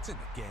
It's in the game.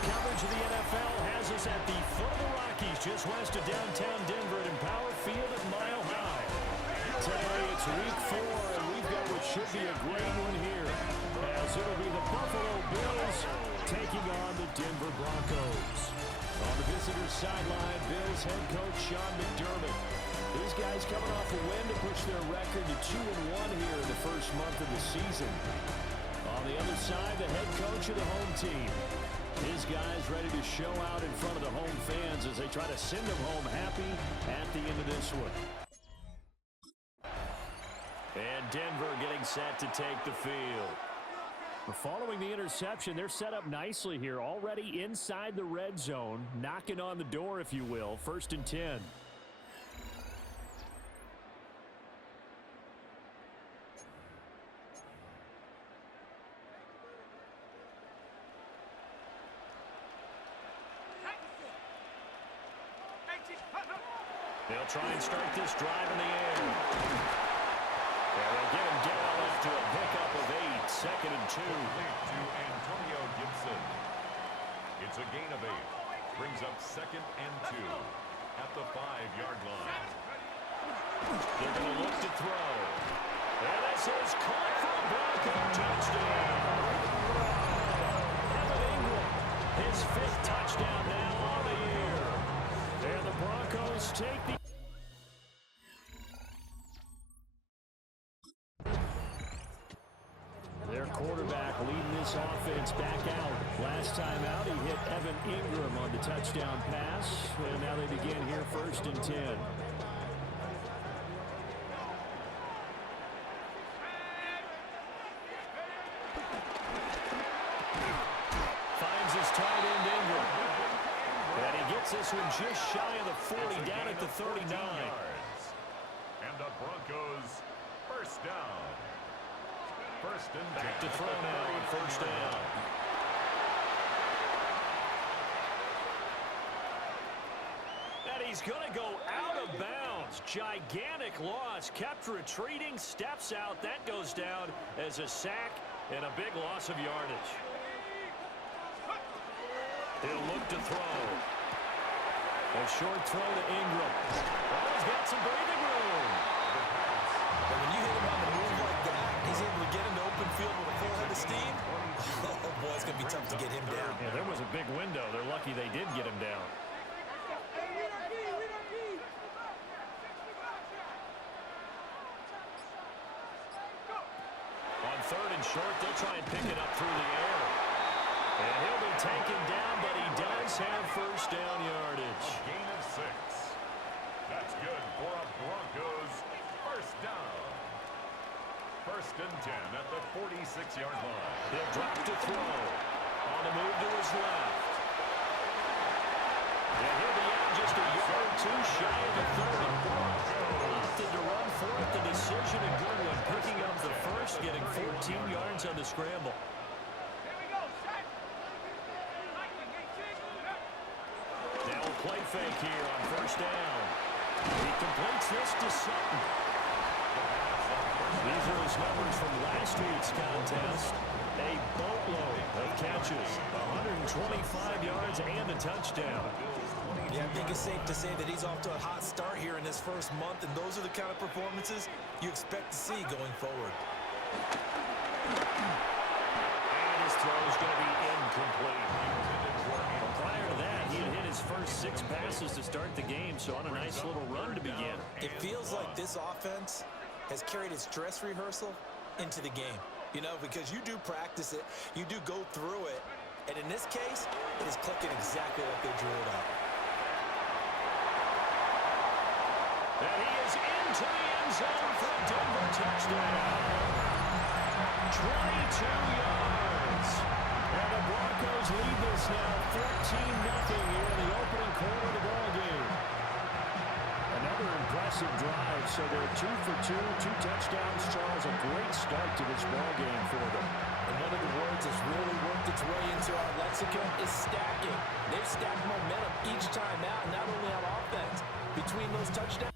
Coverage of the NFL has us at the foot of the Rockies, just west of downtown Denver at Empower Field at Mile High. Today it's week 4, and we've got what should be a great one here, as it'll be the Buffalo Bills taking on the Denver Broncos. On the visitors' sideline, Bills head coach Sean McDermott. These guys coming off a win to push their record to 2-1 here in the first month of the season. On the other side, the head coach of the home team, His guys ready to show out in front of the home fans as they try to send them home happy at the end of this one. And Denver getting set to take the field. Following the interception, they're set up nicely here, already inside the red zone, knocking on the door, if you will. 1st and 10. They'll try and start this drive in the air. They'll get him down after a pickup of 8. 2nd and 2. To Antonio Gibson. It's a gain of 8. Brings up 2nd and 2 at the 5-yard line. They're going to look to throw. And this is caught for a Bronco touchdown. Evan Ingram, his 5th touchdown now on the year. And the Broncos take the... Their quarterback leading this offense back out. Last time out, he hit Evan Ingram on the touchdown pass. And now they begin here 1st and 10. Finds his tight end Ingram. And he gets this one just shy of the 40, down at the 39. And the Broncos 1st down. 1st and 10. Back to throw now on 1st down. And he's going to go out of bounds. Gigantic loss. Kept retreating. Steps out. That goes down as a sack and a big loss of yardage. He'll look to throw. A short throw to Ingram. Oh, he's got some breathing room. And when you hit him on the move like that, he's able to get into open field with a full head of steam. Oh, boy, it's going to be tough to get him down. Yeah, there was a big window. They're lucky they did get him down. On 3rd and short, they'll try and pick it up through the air. And he'll be taken down, but he does have 1st down yardage. A gain of 6. That's good for a Broncos 1st down. 1st and 10 at the 46-yard line. He'll drop to throw. On the move to his left. And he'll be out just a yard or 2 shy of the 30. Opted to run for it. The decision a good one. Picking up the 1st, getting 14 yards on the scramble. Now a play fake here on 1st down. He completes this to Sutton. These are his numbers from last week's contest. A boatload of catches, 125 yards and a touchdown. Yeah, I think it's safe to say that he's off to a hot start here in this 1st month, and those are the kind of performances you expect to see going forward. And his throw is going to be incomplete. Prior to that, he had hit his first 6 passes to start the game, so on a nice little run to begin. It feels like this offense has carried its dress rehearsal into the game. You know, because you do practice it, you do go through it, and in this case, it is clicking exactly like they drew it up. And he is into the end zone for a Denver touchdown. 22 yards. And the Broncos lead this now 14-0 here in the opening quarter of the ballgame. Another impressive drive, so they're 2 for 2, 2 touchdowns. Charles, a great start to this ballgame for them. And one of the words that's really worked its way into our lexicon is stacking. They've stacked momentum each time out, not only on offense, between those touchdowns.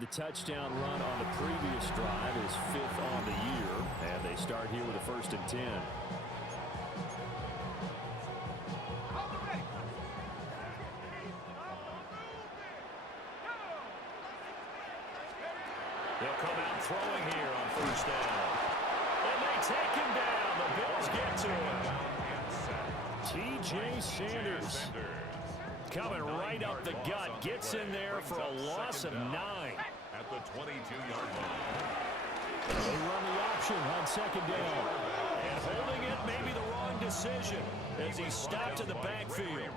The touchdown run on the previous drive is 5th on the year, and they start here with a 1st and 10. They'll come out throwing here on 1st down. And they take him down. The Bills get to him. T.J. Sanders coming right up the gut. Gets in there for a loss of 9. At the 22-yard line. They run the option on second down. And holding it may be the wrong decision as he stopped in the backfield.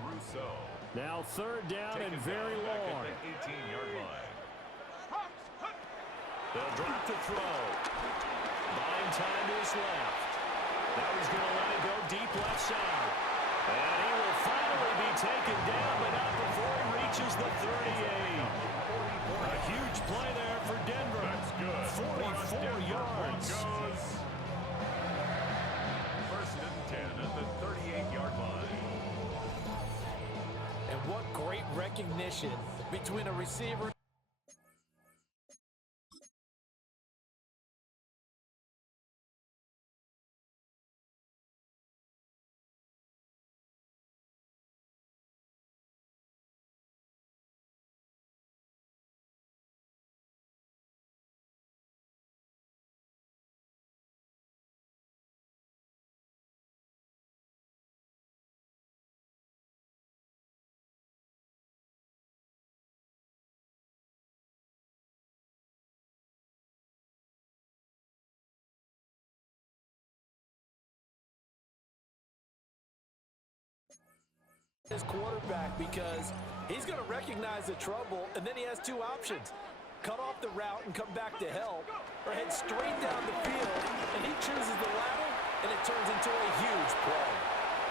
Now third down and very long. 18-yard line. They'll drop to throw. Buying time to his left. Now he's going to let it go deep left side. And he will finally be taken down, but not before he reaches the 38. A huge play there for Denver. That's good. 44 yards. First and 10 at the 38-yard line. And what great recognition between a receiver. His quarterback, because he's going to recognize the trouble, and then he has two options. Cut off the route and come back to help, or head straight down the field, and he chooses the latter, and it turns into a huge play.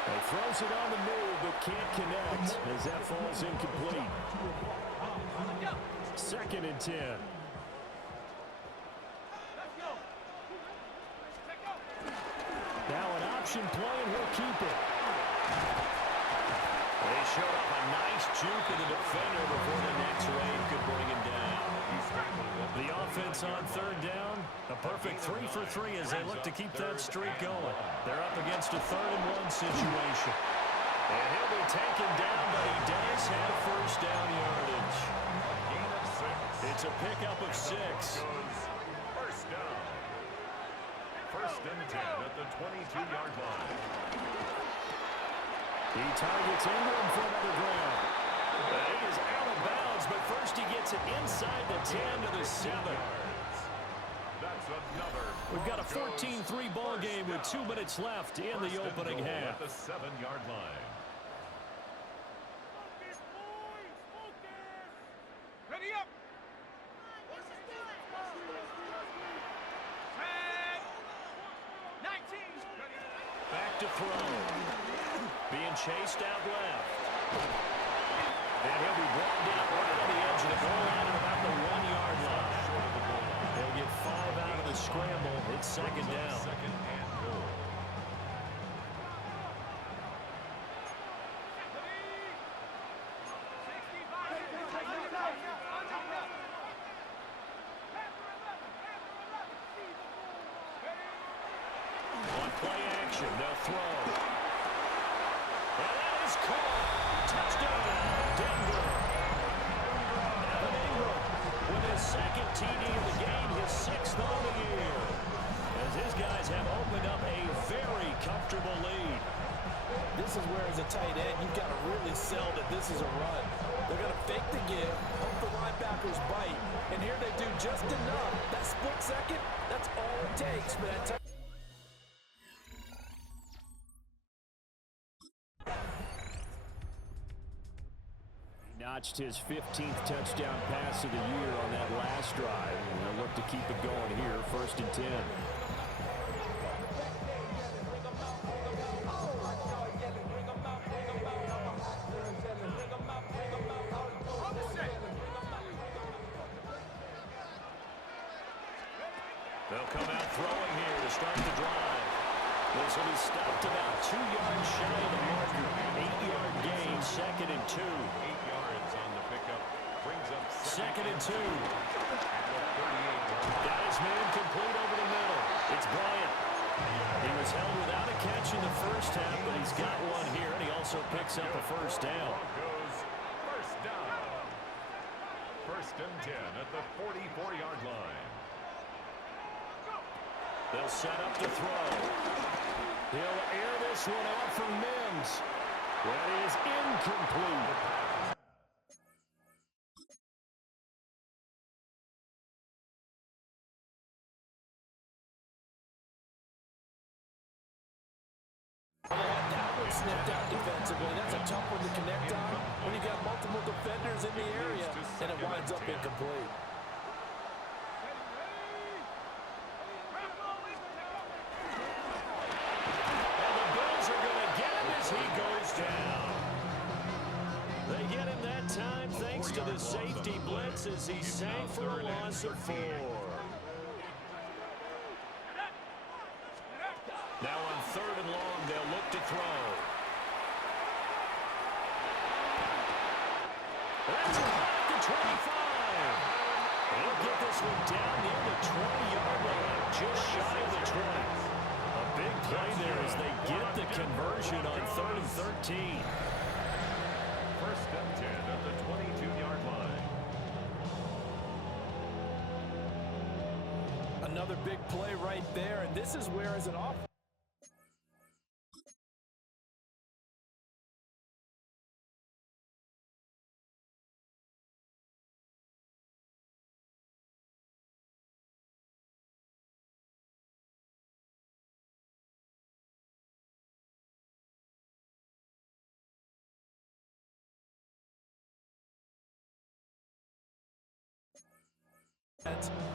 He throws it on the move, but can't connect as that falls incomplete. Second and 10. Now an option play, and he'll keep it. They showed up a nice juke of the defender before the next wave could bring him down. The offense on third down, a perfect 3 for 3 as they look to keep that streak going. They're up against a 3rd-and-1 situation. And he'll be taken down, but he does have first down yardage. It's a pickup of 6. First down. First and 10 at the 22-yard line. He targets Ingram for another ground. He is out of bounds, but first he gets it inside the 10 to the 7. That's another. We've got a 14-3 ball game with 2 minutes left in the opening half. At the 7-yard line. Ready up. Back to throw. Being chased out left. And he'll be brought down right on the edge of the goal line at about the 1-yard line. They'll get 5 out of the scramble. It's second down. Second and goal. On play action, they'll throw. And that is caught. Touchdown, Denver. Evan Ingram with his second TD of the game, his 6th on the year. As his guys have opened up a very comfortable lead. This is where, as a tight end, you've got to really sell that this is a run. They're going to fake the give, hope the linebackers bite, and here they do just enough. That split second, that's all it takes for that tight. Notched his 15th touchdown pass of the year on that last drive. And they'll look to keep it going here, first and 10. They'll come out throwing here to start the drive. This will be stopped about 2 yards shy of the marker. 8-yard gain, second and 2. 8 yards on the pickup. Brings up Second and 2. Got Got his man complete over the middle. It's Bryant. He was held without a catch in the first half, but he's got one here, and he also picks up a first down. Broncos first down. First and 10 at the 44-yard line. They'll set up to throw. He'll air this one out for Mims. That is incomplete. one snipped out defensively. That's a tough one to connect on when you got multiple defenders in the area, and it winds up incomplete. And the Bills are going to get him as he goes down. They get him that time thanks to the safety blitz as he sank for a loss of 4. Now on 3rd and long, they'll look to throw. That's at the 25. They'll get this one down near the 20-yard line, just shy of the 20. A big play there as they get the conversion on 3rd and 13. First and 10 at the 22-yard line. Another big play right there, and this is where, as an offense,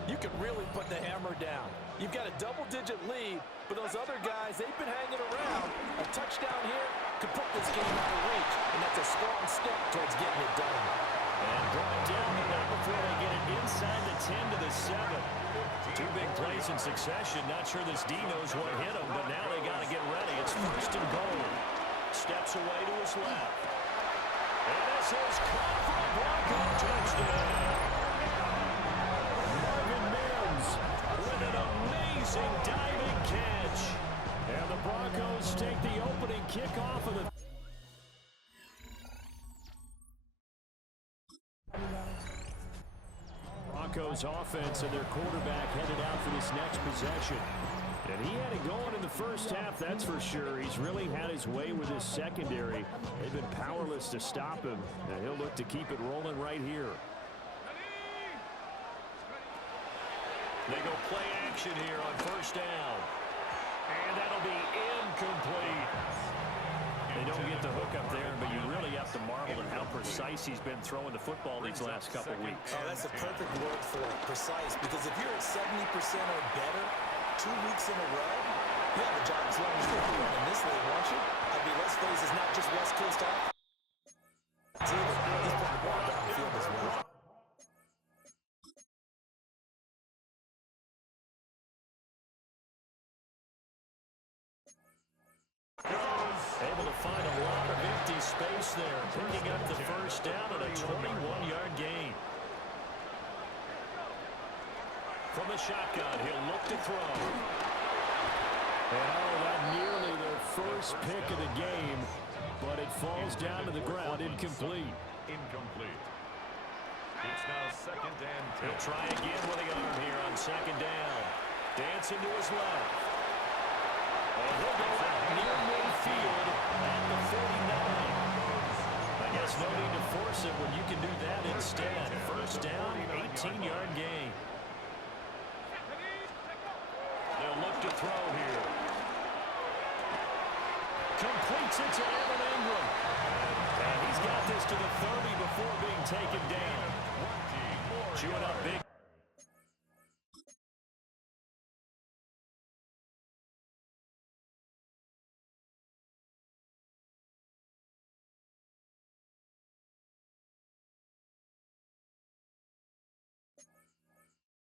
you can really put the hammer down. You've got a double-digit lead, but those other guys, they've been hanging around. A touchdown here could put this game out of reach, and that's a strong step towards getting it done. And brought down the before they get it inside the 10 to the 7. 2 big plays in succession. Not sure this D knows what hit him, but now they got to get ready. It's 1st and goal. Steps away to his left. And this is caught for a Bronco touchdown. With an amazing diving catch. And the Broncos take the opening kickoff of the Broncos offense, and their quarterback headed out for this next possession. And he had it going in the first half, that's for sure. He's really had his way with his secondary. They've been powerless to stop him, and he'll look to keep it rolling right here. They go play action here on 1st down. And that'll be incomplete. They don't get the hook up there, but you really have to marvel at how precise he's been throwing the football these last couple weeks. Oh, that's the perfect word for it, precise, because if you're at 70% or better 2 weeks in a row, you have a job as long as you're in this league, won't you? I mean, let's face it's not just West Coast off. It's either. He's putting the ball downfield as well. Able to find a lot of empty space there, picking up the 1st down and a 21-yard gain. From the shotgun, he'll look to throw. And that nearly their first pick of the game, but it falls down to the ground, incomplete. Incomplete. It's now 2nd and 10. He'll try again with the arm here on 2nd down. Dancing to his left. And he'll go out near midfield at the 49. I guess no need to force it when you can do that instead. 1st down, 18-yard gain. They'll look to throw here. Completes it to Evan Ingram. And he's got this to the 30 before being taken down. Chewing up big.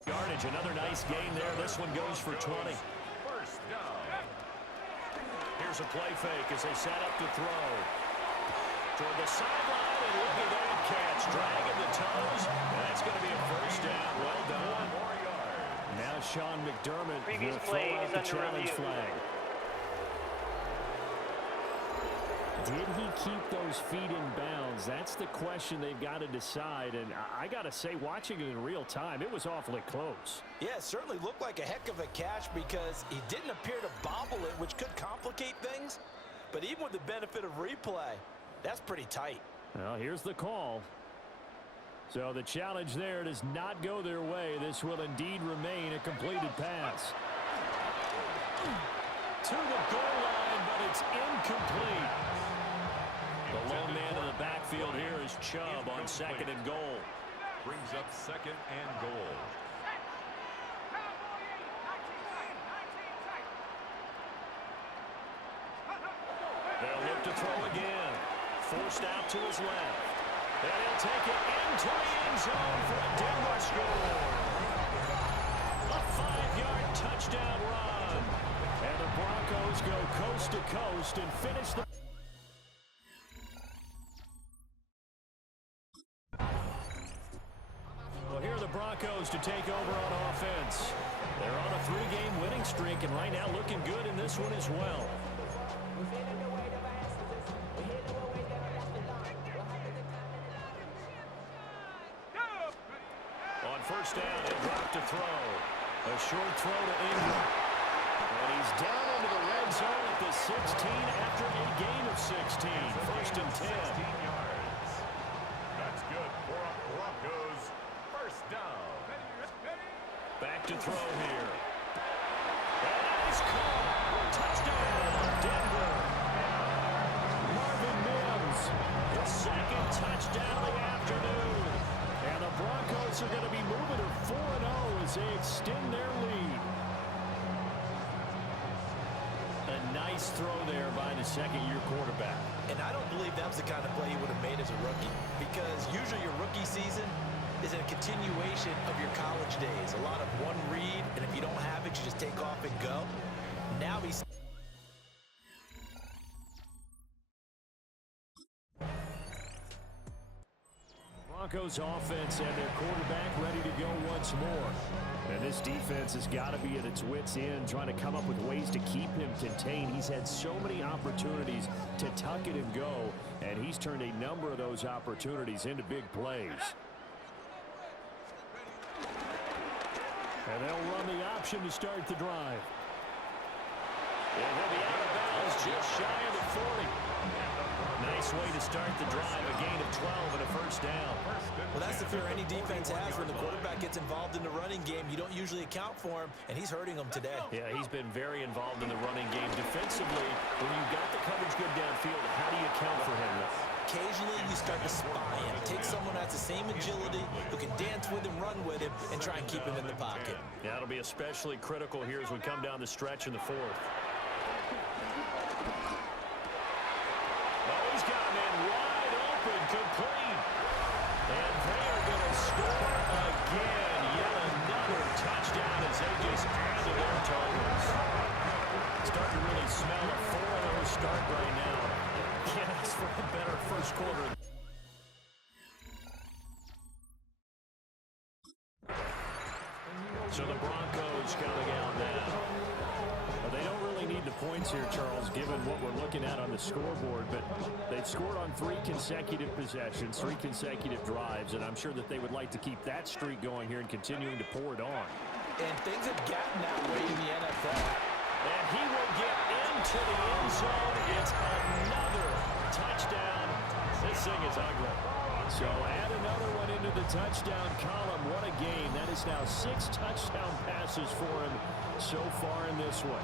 Yardage, another nice gain there. This one goes for 20. 1st down. Here's a play fake as they set up to throw. Toward the sideline, and look at that catch. Dragging the toes, and that's going to be a 1st down. Well done. Now Sean McDermott will throw out the challenge flag. Did he keep those feet in bounds? That's the question they've got to decide. And I got to say, watching it in real time, it was awfully close. Yeah, it certainly looked like a heck of a catch because he didn't appear to bobble it, which could complicate things. But even with the benefit of replay, that's pretty tight. Well, here's the call. So the challenge there does not go their way. This will indeed remain a completed pass. To the goal line. but it's incomplete. The lone man in the backfield here is Chubb on second and goal. Brings up second and goal. They'll look to throw again. Forced out to his left. And he'll take it into the end zone for a Denver score. A 5-yard touchdown run. And the Broncos go coast to coast and finish the... Well, here are the Broncos to take over on offense. They're on a 3-game winning streak, and right now looking good in this one as well. On first down, he'll drop to throw. A short throw to Ingram. And he's down into the red zone at the 16 after a gain of 16. First and 10. 16 yards. That's good for a Broncos first down. Back to throw here. And that is caught. Touchdown, Denver. Marvin Mims, the second touchdown of the afternoon. And the Broncos are going to be moving to 4-0 as they extend their lead. A nice throw there by the second-year quarterback. And I don't believe that was the kind of play he would have made as a rookie, because usually your rookie season is a continuation of your college days. A lot of one read, and if you don't have it, you just take off and go. Now he's... Broncos offense and their quarterback ready to go once more. And this defense has got to be at its wits' end, trying to come up with ways to keep him contained. He's had so many opportunities to tuck it and go, and he's turned a number of those opportunities into big plays. And they'll run the option to start the drive. And he'll be out of bounds just shy of the 40. Nice way to start the drive, a gain of 12 and a first down. Well, that's the fear any defense has when the quarterback gets involved in the running game. You don't usually account for him, and he's hurting them today. Yeah, he's been very involved in the running game. Defensively, when you've got the coverage good downfield, how do you account for him? Occasionally, you start to spy him. Take someone who has the same agility, who can dance with him, run with him, and try and keep him in the pocket. Yeah, it'll be especially critical here as we come down the stretch in the fourth. Oh, he's got him in wide open, complete. And they are going to score again. Yet another touchdown as they just add to their totals. Starting to really smell a 4-0 start right now. Can't ask for a better first quarter. So the Broncos coming out now. Well, they don't really need the points here, Charles, given what we're looking at on the scoreboard, but they've scored on 3 consecutive possessions, 3 consecutive drives, and I'm sure that they would like to keep that streak going here and continuing to pour it on. And things have gotten that way in the NFL. And he will get into the end zone. It's another touchdown. This thing is ugly. So add another one into the touchdown column. What a game. That is now 6 touchdown passes for him so far in this one.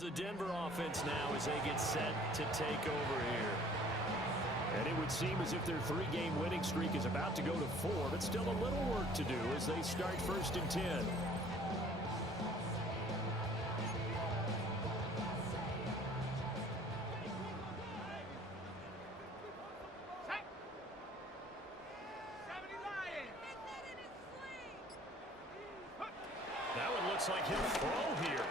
The Denver offense now as they get set to take over here. And it would seem as if their 3-game winning streak is about to go to 4, but still a little work to do as they start first and 10. That one looks like he'll throw here.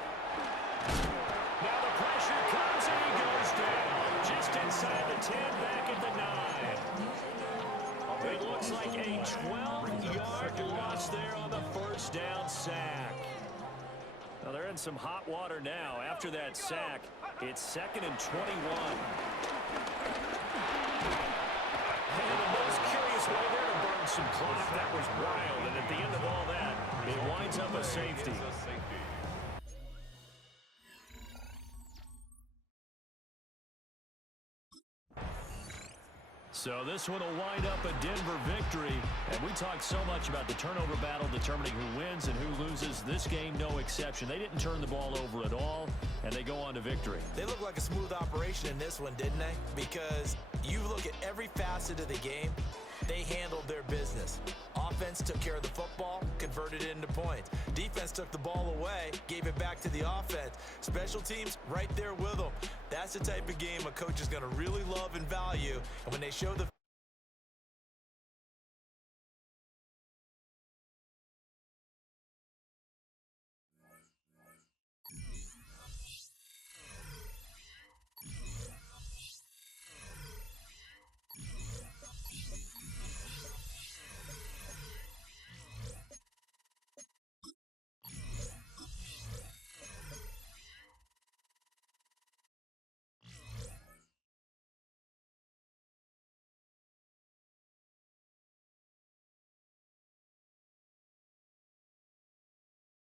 Now the pressure comes and he goes down. Just inside the 10, back at the 9. It looks like a 12-yard loss there on the first down sack. Now they're in some hot water now. After that sack, it's 2nd and 21. his way there to burn some clock. That was wild, and at the end of all that, it winds up a safety. So this one will wind up a Denver victory. And we talked so much about the turnover battle determining who wins and who loses. This game, no exception. They didn't turn the ball over at all, and they go on to victory. They look like a smooth operation in this one, didn't they? Because you look at every facet of the game, they handled their business. Offense took care of the football, converted it into points. Defense took the ball away, gave it back to the offense. Special teams right there with them. That's the type of game a coach is going to really love and value. And when they show the